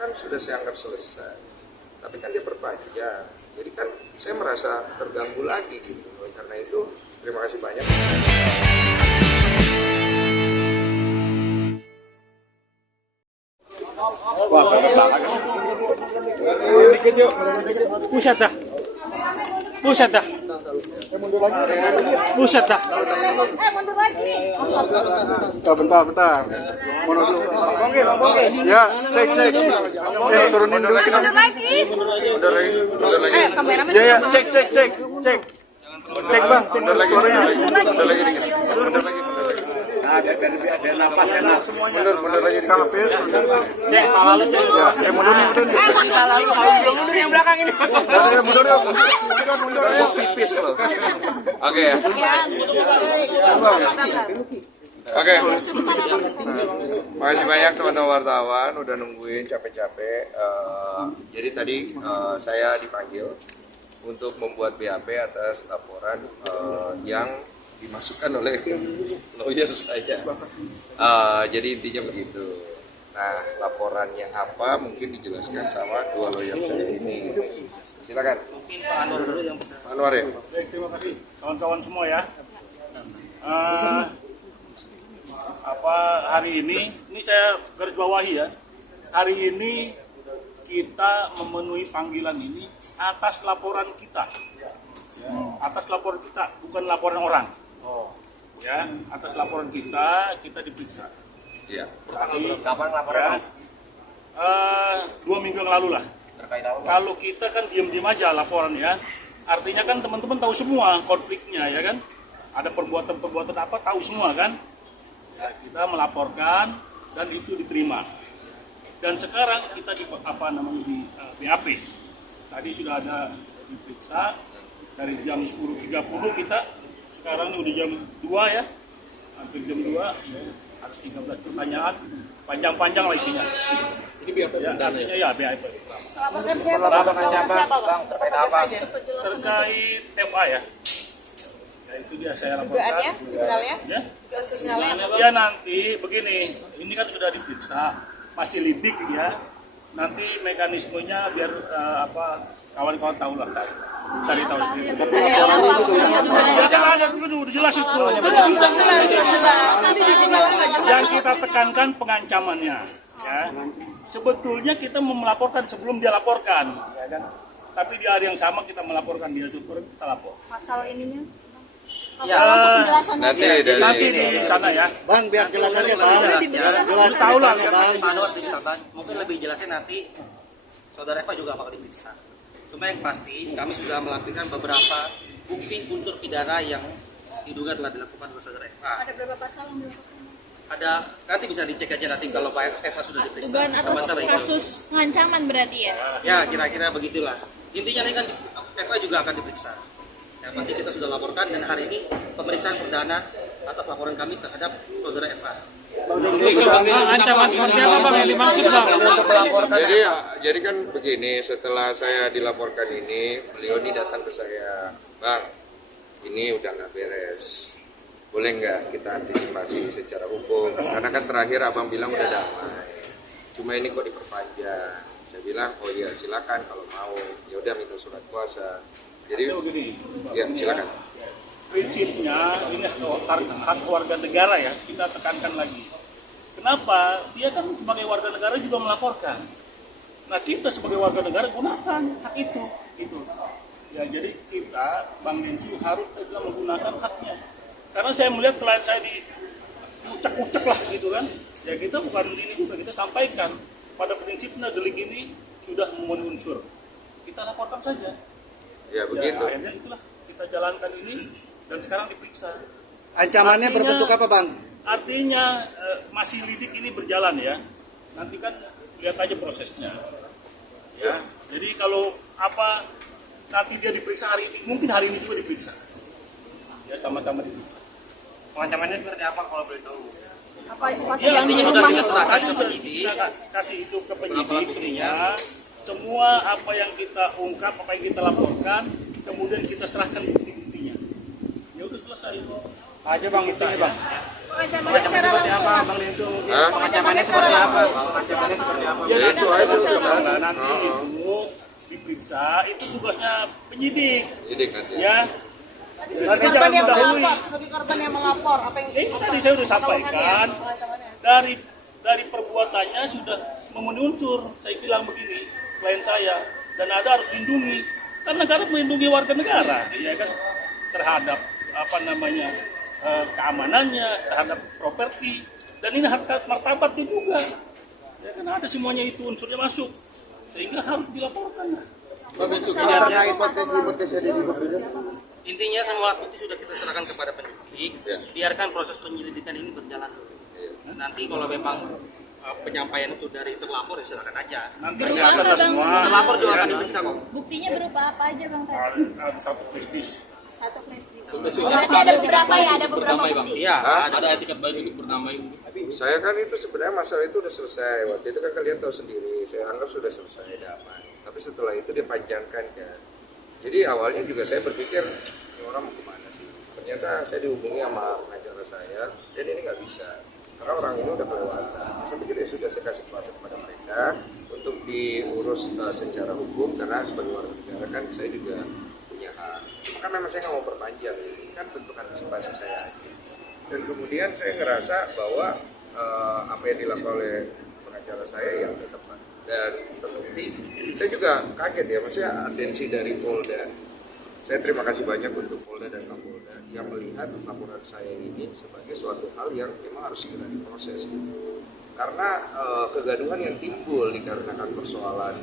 kan sudah saya anggap selesai. Tapi kan dia perpanjang. Jadi kan saya merasa terganggu lagi gitu. Karena itu terima kasih banyak. Buset dah. Buset dah. Buset dah. Mundur lagi. Bentar. Ya, cek. Turunin dulu. Mundur lagi. Mundur lagi. Kameramen. Ya, cek. Cek bang, Mundur lagi. suaranya. Mundur lagi dikit. Mundur lagi. Nah, biar ada napas enak semuanya. Mundur lagi dikit. Cek, kepala lu cek. Mundur. Mundur yang belakang ini. Mundur. Mundur ya. Pipis loh. Oke ya. Oke. Makasih banyak teman-teman wartawan udah nungguin capek-capek. Jadi tadi saya dipanggil untuk membuat BAP atas laporan yang dimasukkan oleh lawyer saya. Jadi intinya begitu. Nah, laporan yang apa mungkin dijelaskan sama dua lawyer saya ini. Silakan. Mungkin Pak Anwar dulu yang besar. Pak Anwar ya. Baik, terima kasih kawan-kawan semua ya. Hari ini saya garis bawahi ya. Hari ini kita memenuhi panggilan ini atas laporan kita. Ya, atas laporan kita, bukan laporan orang. Ya, atas laporan kita diperiksa. Iya. Kapan laporan? 2 minggu yang lalu lah. Kalau kita kan diam-diam aja laporan ya. Artinya kan teman-teman tahu semua konfliknya ya kan. Ada perbuatan-perbuatan apa tahu semua kan. Ya, kita melaporkan dan itu diterima. Dan sekarang kita di BAP. Tadi sudah ada diperiksa dari jam 10.30 kita. Sekarang ini udah jam 2 ya. Hampir jam 2 ya. Ada 13 pertanyaan. Panjang-panjang lah isinya. Ini BAP Artinya ya BAP. Melaporkan siapa, Bang? Terkait apa? Terkait FA ya. Ya itu dia saya laporkan. Dugaannya, finalnya? Ya. Finalnya? Ya nanti begini, ini kan sudah diperiksa, masih lidik ya. Nanti mekanismenya biar kawan-kawan tahu lah. Cari tahu sendiri. Ya jangan ada dulu, udah jelas itu. Yang kita tekankan pengancamannya. Ya. Sebetulnya kita melaporkan sebelum dia laporkan. Ya kan? Tapi di hari yang sama kita melaporkan dia syukur kita lapor. Pasal ininya? Ya, nanti di sana ya. Bang, biar jelas aja Bang. Jelas tahu lah. Pak Anwar diceritakan, mungkin lebih jelasnya nanti saudara Eva juga bakal diperiksa. Cuma yang pasti kami sudah melampirkan beberapa bukti unsur pidana yang diduga telah dilakukan oleh saudara Eva. Ada berapa pasal yang dilakukan? Ada, nanti bisa dicek aja nanti kalau Pak Eva sudah diperiksa. Dugaan atas kasus pengancaman berarti ya? Ya, kira-kira begitulah. Intinya ini kan Eva juga akan diperiksa. Yang pasti kita sudah laporkan dan hari ini pemeriksaan perdana atas laporan kami terhadap saudara Eva. Ancaman seperti apa bang yang dimaksud bang? Jadi kan begini, setelah saya dilaporkan ini, beliau ini datang ke saya, Bang, ini udah nggak beres. Boleh nggak kita antisipasi secara hukum? Karena kan terakhir abang bilang udah damai. Cuma ini kok diperpanjang. Saya bilang, oh iya silakan kalau mau. Ya udah minta surat kuasa. Jadi, ya silakan. Prinsipnya ini hak warga negara ya, kita tekankan lagi. Kenapa? Dia kan sebagai warga negara juga melaporkan. Nah kita sebagai warga negara gunakan hak itu. Ya jadi kita, Bang Densu harus juga menggunakan haknya. Karena saya melihat klien saya diucek-ucek lah gitu kan. Ya kita bukan ini juga, kita sampaikan. Pada prinsipnya delik ini sudah memenuhi unsur. Kita laporkan saja. Ya begitu. Ya, akhirnya itulah kita jalankan ini dan sekarang diperiksa. Ancamannya berbentuk apa Bang? Artinya masih lidik ini berjalan ya. Nanti kan lihat aja prosesnya. Ya. Jadi kalau nanti dia diperiksa hari ini, mungkin hari ini juga diperiksa. Ya sama-sama diperiksa. Pengancamannya seperti apa kalau boleh tahu? Apa pasal Ya, yang Nantinya sudah kita serahkan ke penyidik. Kita kasih itu ke penyidik semua apa yang kita ungkap, apa yang kita laporkan, kemudian kita serahkan bukti-buktinya. Ya udah selesai. Aja bang, Kita itu ya. bang. Pengancamannya secara langsung. Hah? Pengancamannya secara langsung. Ya, Ya, itu aja udah. nanti itu diperiksa, itu tugasnya penyidik. Jadi kan ya. Ya, Sebagai korban yang melapor, sebagai korban yang melapor, apa yang ini tadi saya sudah sampaikan, dari perbuatannya sudah memenuhi unsur. Saya bilang begini, klien saya, dan ada harus dilindungi. Kan negara melindungi warga negara, ya kan, terhadap apa namanya keamanannya, terhadap properti, dan ini harkat martabatnya juga. Ya kan ada semuanya itu unsurnya masuk, sehingga harus dilaporkan. Intinya semua bukti sudah kita serahkan kepada penyidik. Biarkan proses penyelidikan ini berjalan dulu. Nanti kalau memang penyampaian itu dari terlapor ya silakan aja. Nanti Berupa akan apa, Bang? semua. Terlapor juga akan diperiksa kok. Buktinya berupa apa aja Bang tadi? Ada satu prestis. satu flash disk. Berarti ada beberapa ya, ada beberapa bukti. Iya, Ada etikat baik untuk berdamai. Saya kan itu sebenarnya masalah itu udah selesai. Waktu itu kan kalian tahu sendiri, saya anggap sudah selesai damai. Tapi setelah itu dia panjangkan kan. Jadi awalnya juga saya berpikir, ini orang mau kemana sih? Ternyata saya dihubungi sama pengacara saya, dan ini nggak bisa. Karena orang ini udah kelewatan. Saya pikir ya sudah, saya kasih kuasa kepada mereka untuk diurus secara hukum, karena sebagai warga negara kan saya juga punya hak. Cuma kan memang saya nggak mau perpanjang, ini kan bentuk antisipasi saya aja. Dan kemudian saya ngerasa bahwa apa yang dilakukan oleh pengacara saya yang tepat dan terbukti. Saya juga kaget ya, maksudnya atensi dari Polda. Saya terima kasih banyak untuk Polda dan Kapolda yang melihat laporan saya ini sebagai suatu hal yang memang harus segera diproses. Karena kegaduhan yang timbul dikarenakan persoalan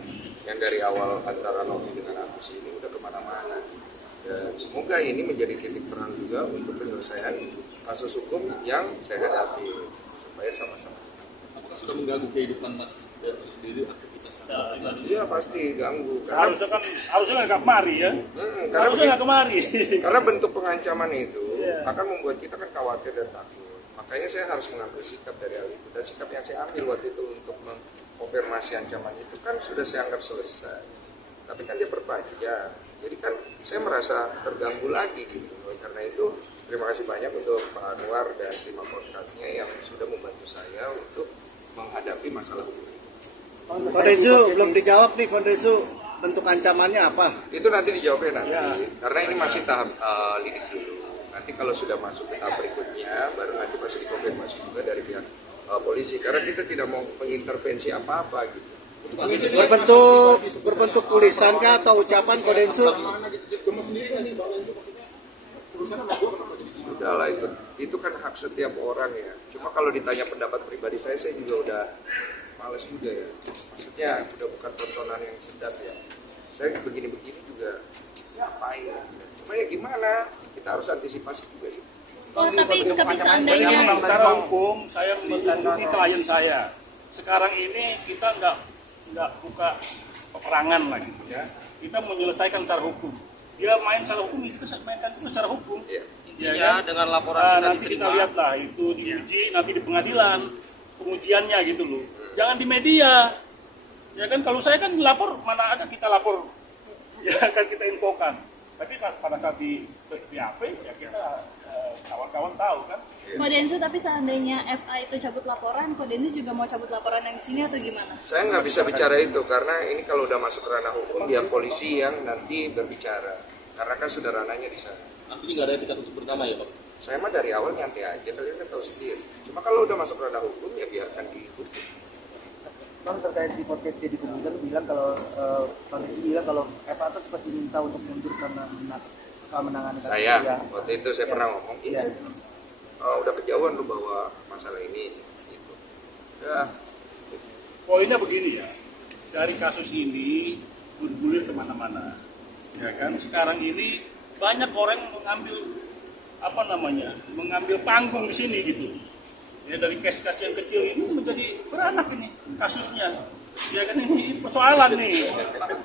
yang dari awal antara Novi dengan Agus ini udah kemana-mana. Dan semoga ini menjadi titik terang juga untuk penyelesaian kasus hukum yang saya hadapi supaya sama-sama. Apakah sudah mengganggu kehidupan Mas Densus sendiri aktivitas pribadi? Iya pasti ganggu. Karena Harusnya nggak kemari ya. Harusnya nggak kemari. Karena bentuk pengancaman itu akan membuat kita kan khawatir dan takut. Makanya saya harus mengambil sikap dari hal itu. Dan sikap yang saya ambil waktu itu untuk mengkonfirmasi ancaman itu kan sudah saya anggap selesai. Tapi kan dia perpanjang. Jadi kan saya merasa terganggu lagi gitu. Karena itu terima kasih banyak untuk Pak Anwar dan tim advokatnya yang sudah membantu saya untuk menghadapi masalah hukum ini. Kondensu belum dijawab nih, Kondensu bentuk ancamannya apa? Itu nanti dijawabnya nanti, karena ini masih tahap lidik dulu. Nanti kalau sudah masuk ke tahap berikutnya, baru nanti masih dikonfirmasi juga dari pihak polisi. Karena kita tidak mau mengintervensi apa-apa gitu. Berbentuk tulisan kah atau ucapan, Kondensu? Sudahlah itu kan hak setiap orang ya. Cuma kalau ditanya pendapat pribadi saya juga udah males juga ya. Maksudnya udah bukan tontonan yang sedap ya. Saya begini-begini juga ngapain ya. Cuma ya gimana, kita harus antisipasi juga sih. Oh, tapi seandainya Memang secara hukum saya melindungi klien saya. Sekarang ini kita nggak buka peperangan lagi ya. Kita menyelesaikan secara hukum. Dia main secara hukum, kita mainkan itu secara hukum. Iya. Intinya dengan laporan kita Nanti kita diterima. lihatlah itu diuji nanti di pengadilan pengujiannya gitu loh. Jangan di media. Ya kan kalau saya kan lapor mana ada kita lapor ya kan kita infokan. Tapi pada saat di BAP ya kita kawan-kawan tahu kan. Kodensu, tapi seandainya FA itu cabut laporan, Kodensu juga mau cabut laporan yang sini atau gimana? Saya nggak bisa bicara itu karena ini kalau udah masuk ranah hukum biar polisi yang nanti berbicara. Karena kan sudah ranahnya di sana. Artinya nggak ada etikat untuk berdamai ya Pak? Saya mah dari awal nyantai aja, kalian kan tahu sendiri. Cuma kalau udah masuk ranah hukum ya biarkan dihukum. Bang, terkait di podcast Deddy Kobusier bilang kalau Bang Deddy bilang kalau FA itu sempat diminta untuk mundur karena menangani kasus Saya dia. waktu itu saya pernah ngomong, Iya. udah kejauhan lu bawa masalah ini gitu. Ya, Poinnya begini ya, dari kasus ini bergulir kemana-mana. Ya kan sekarang ini banyak orang mengambil panggung di sini gitu. Ya dari kes-kes yang kecil ini menjadi beranak ini kasusnya. Ya kan ini persoalan nih.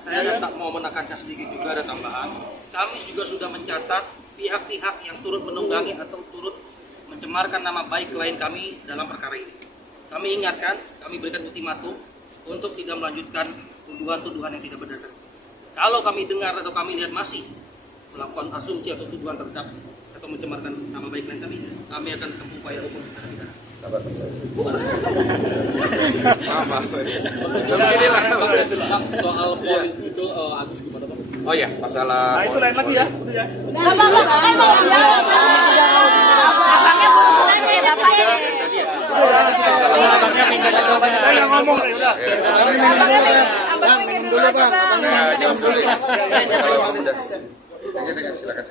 Saya tak mau menekankan sedikit juga ada tambahan. Kami juga sudah mencatat pihak-pihak yang turut menunggangi atau turut mencemarkan nama baik klien kami dalam perkara ini. Kami ingatkan, kami berikan ultimatum untuk tidak melanjutkan tuduhan-tuduhan yang tidak berdasar. Kalau kami dengar atau kami lihat masih melakukan asumsi atau tuduhan terhadap atau mencemarkan nama baik klien kami akan tempuh upaya hukum secara pidana. Sabar. Maaf. Sini lah. Soal polling itu Agus gimana Bang? Oh ya, masalah. Nah itu lain lagi ya. Udah ya. Yang ngomong nih udah. Minum dulu Bang. Jawab dulu ya. Masalah udah. Silakan.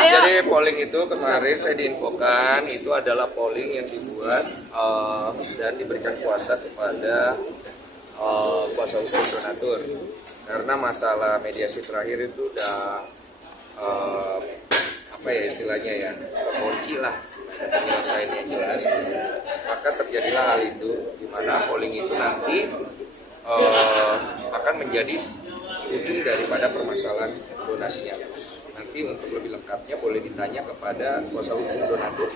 Jadi polling itu kemarin saya diinfokan itu adalah polling yang dibuat dan diberikan kuasa kepada kuasa hukum donatur karena masalah mediasi terakhir itu udah apa ya istilahnya ya terkunci lah penyelesaian yang jelas, maka terjadilah hal itu di mana polling itu nanti akan menjadi ujung daripada permasalahan donasinya. Nanti untuk lebih lengkapnya boleh ditanya kepada kuasa hukum donatur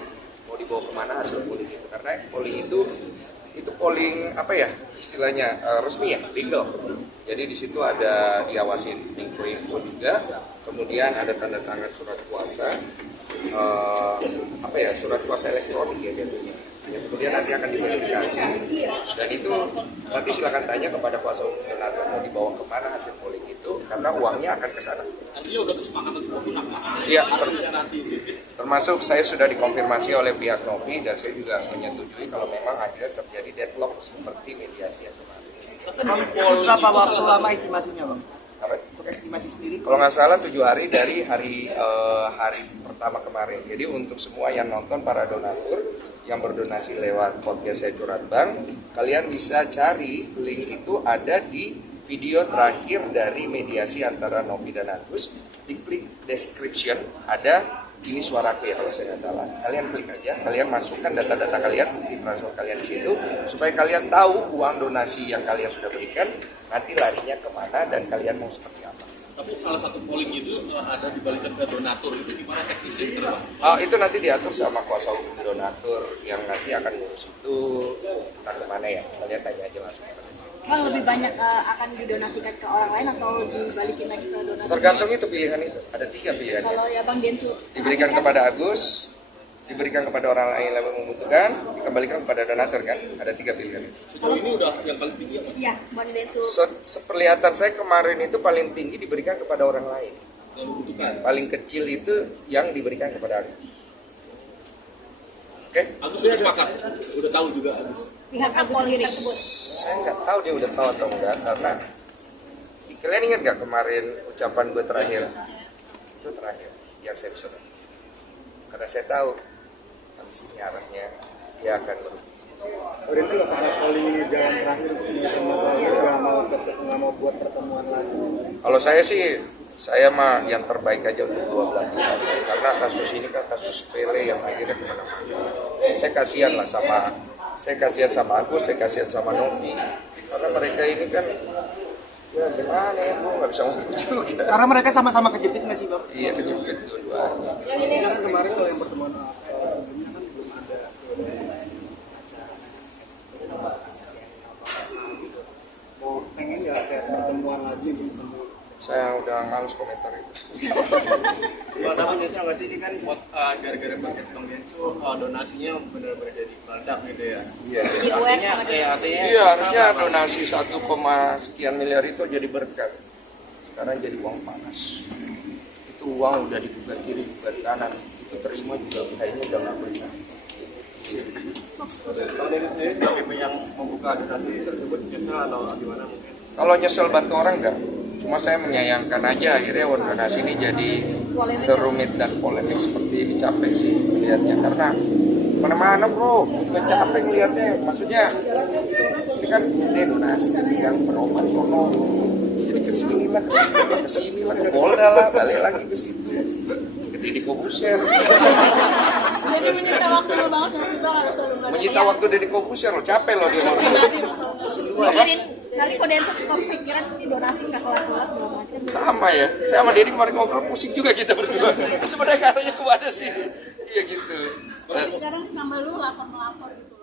mau dibawa kemana hasil polling itu, karena polling itu polling apa ya istilahnya resmi ya, legal. Jadi di situ ada diawasin info juga, kemudian ada tanda tangan surat kuasa. Surat kuasa elektronik ya jadinya. Kemudian nanti akan diverifikasi dan itu nanti silakan tanya kepada kuasa hukum donatur mau dibawa kemana hasil polling itu karena uangnya akan ke sana. Artinya udah kesepakatan semua pun Iya, termasuk saya sudah dikonfirmasi oleh pihak Novi dan saya juga menyetujui kalau memang akhirnya terjadi deadlock seperti mediasi yang kemarin. Berapa waktu lama estimasinya Bang? Apa? Untuk estimasi sendiri? Kalau nggak salah 7 hari dari hari pertama kemarin. Jadi untuk semua yang nonton, para donatur yang berdonasi lewat podcast saya Curhat Bang, kalian bisa cari link itu ada di video terakhir dari mediasi antara Novi dan Agus. Diklik description ada ini suaraku ya kalau saya nggak salah. Kalian klik aja, kalian masukkan data-data kalian, bukti transfer kalian di situ supaya kalian tahu uang donasi yang kalian sudah berikan nanti larinya kemana dan kalian mau seperti apa. Tapi salah satu polling itu ada dibalikan ke donatur, itu gimana teknisnya gitu Bang? Itu nanti diatur sama kuasa hukum donatur yang nanti akan ngurus itu entah kemana ya, kalian tanya aja langsung. Bang, lebih banyak akan didonasikan ke orang lain atau dibalikin lagi ke donatur? Tergantung itu pilihan itu, ada 3 pilihannya. Kalau ya Bang Densu Diberikan kepada Agus, diberikan kepada orang lain yang membutuhkan, dikembalikan kepada donatur kan, ada 3 pilihan. Sejauh ini udah yang paling tinggi yang mana? Iya, Bang Densu. Seperlihatan saya kemarin itu paling tinggi diberikan kepada orang lain. Yang membutuhkan. Paling kecil itu yang diberikan kepada Agus. Oke? Agus sudah sepakat, udah tahu juga Agus. Pihak Agus sendiri. Saya nggak tahu dia udah tahu atau enggak karena kalian ingat nggak kemarin ucapan gue terakhir itu terakhir yang saya bisa tahu. Karena saya tahu habis ini arahnya dia akan merugi. Itu apakah polling ini jalan terakhir sama saya nggak mau buat pertemuan lagi? Kalau saya mah yang terbaik aja untuk dua belah pihak karena kasus ini kan kasus sepele yang akhirnya kemana-mana. Saya kasihan sama Agus, saya kasihan sama Novi karena mereka ini kan ya gimana ya, gue nggak bisa ngomong juga. Karena mereka sama-sama kejepit nggak sih Bang? Iya kejepit dua-duanya. Kan kemarin kalau yang pertemuan sebelumnya kan belum ada pengen nggak kayak pertemuan lagi gitu. Saya udah males komentar itu. Buat Bang Densu nggak sih ini kan gara-gara podcast Bang Densu donasinya benar-benar jadi meledak gitu ya? Iya. Artinya Iya harusnya donasi 1, sekian miliar itu jadi berkat. Sekarang jadi uang panas. Itu uang udah digugat kiri, gugat kanan. Itu terima juga kayaknya udah nggak benar. Bang Densu sendiri sebagai yang membuka donasi tersebut nyesel atau gimana mungkin? Kalau nyesel bantu orang enggak. Cuma saya menyayangkan aja akhirnya uang donasi ini jadi serumit dan polemik seperti ini. Capek sih melihatnya karena mana-mana bro, juga capek ngelihatnya. Maksudnya ini kan ini donasi yang berobat sono, jadi kesini lah, ke Polda lah, balik lagi ke situ. Gede di Kobuser. Jadi menyita waktu lo banget nggak sih Bang? Harus selalu Menyita waktu dari Kobuser lo, capek lo dia. Kali kok Densu kepikiran ini donasi nggak kelas-kelas segala macam. Sama ya, saya sama Dedi kemarin ngobrol pusing juga kita berdua. Sebenarnya karanya kemana sih? Iya gitu. Sekarang nambah lu lapor-lapor gitu.